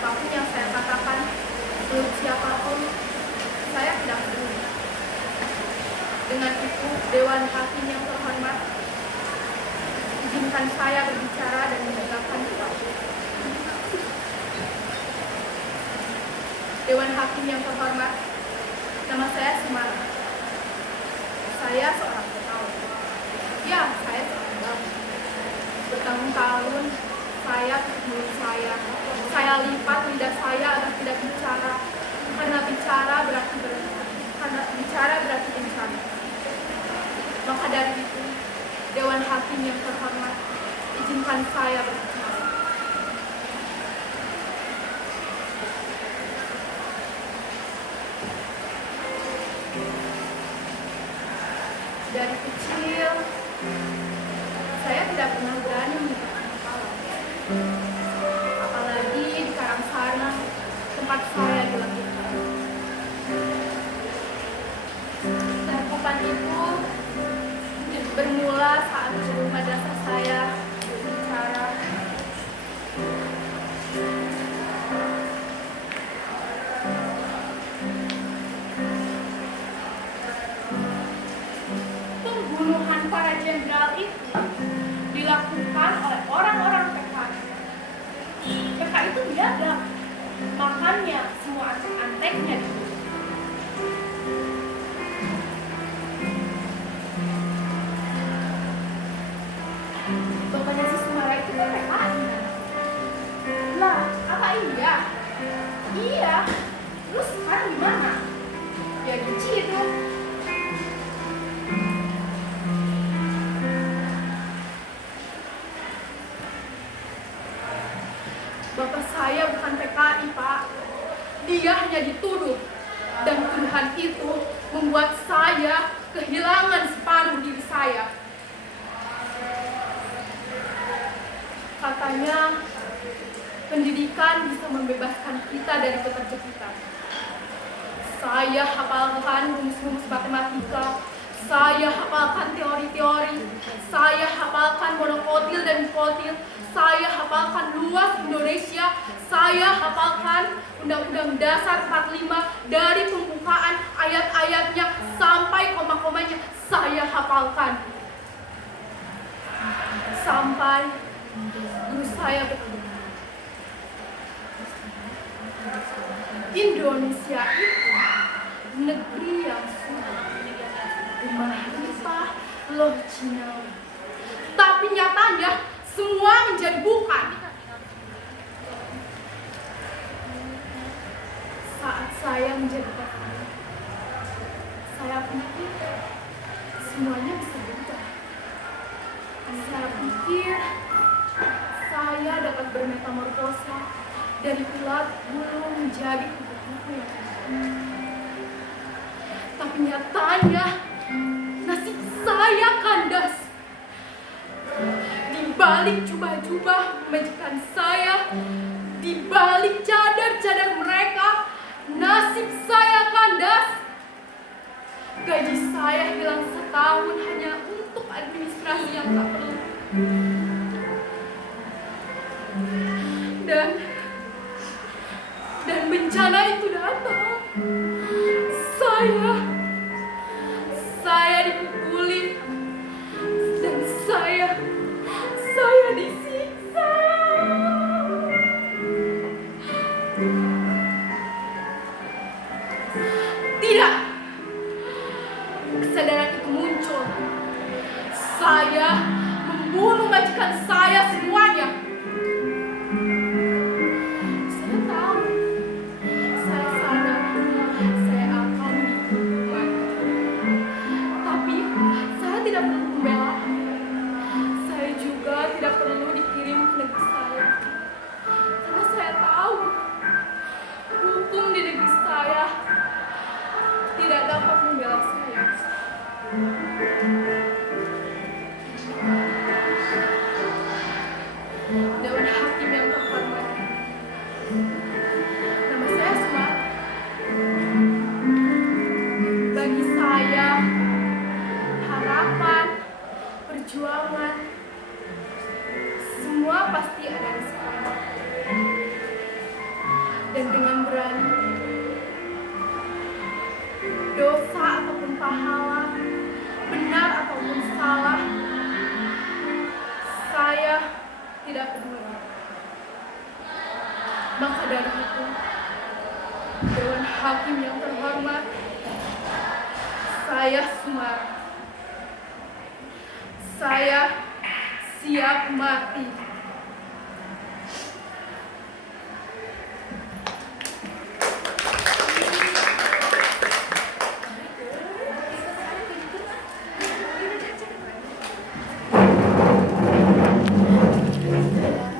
apapun yang saya katakan, belum siapapun, saya tidak peduli. Dengan itu, Dewan Hakim yang terhormat, izinkan saya berbicara dan menegakkan suatu. Dewan Hakim yang terhormat, nama saya Semara. Saya seorang pegawai. Ya, saya seorang pegawai. Bertahun-tahun saya tutup mulut saya lipat lidah saya agar tidak bicara, karena bicara berarti bencana. Maka dari itu, Dewan Hakim yang terhormat, izinkan saya berbicara. Dari kecil, saya tidak pernah berani mengungkapkan kepala. Apalagi di Karangsana, tempat saya dilahirkan. Cakupan itu bermula saat guru madrasah saya berbicara. Pembunuhan para jenderal itu dilakukan oleh orang-orang PKI. PKI itu biadab, makanya semua antek-anteknya dibunuh. Bapaknya si Semara itu kan PKI. Lah, apa iya? Iya. Terus sekarang gimana? Ya dici itu. Bapak saya bukan PKI, Pak. Dia hanya dituduh. Dan tuduhan itu membuat saya kehilangan separuh diri saya. Katanya, pendidikan bisa membebaskan kita dari keterjepitan. Saya hafalkan rumus-rumus matematika, saya hafalkan teori-teori, saya hafalkan monokotil dan dikotil, saya hafalkan luas Indonesia, saya hafalkan Undang-Undang Dasar 45 dari pembukaan ayat-ayatnya sampai koma-komanya, saya hafalkan. Sampai guru saya berkata, Indonesia itu negeri yang sudah bermahrifah loh Cina. Tapi nyatanya semua menjadi bukan. Saat saya menjadi petani, saya pikir semuanya bisa berubah. Saya pikir saya dapat bermetamorfosa dari ulat bulu menjadi kupu-kupu yang tapi nyatanya nasib saya kandas. Di balik jubah-jubah majikan saya, di balik cadar-cadar mereka, nasib saya kandas. Gaji saya hilang setahun hanya untuk administrasi yang tak perlu. Dan bencana itu datang. Saya dipukuli dan saya disiksa. Tidak. Kesadaran itu muncul. Saya membunuh majikan saya semuanya. Saya tahu. Saya sadar saya akan dihukum. Maka dari itu, Dewan Hakim yang terhormat, saya Sumarna, saya siap mati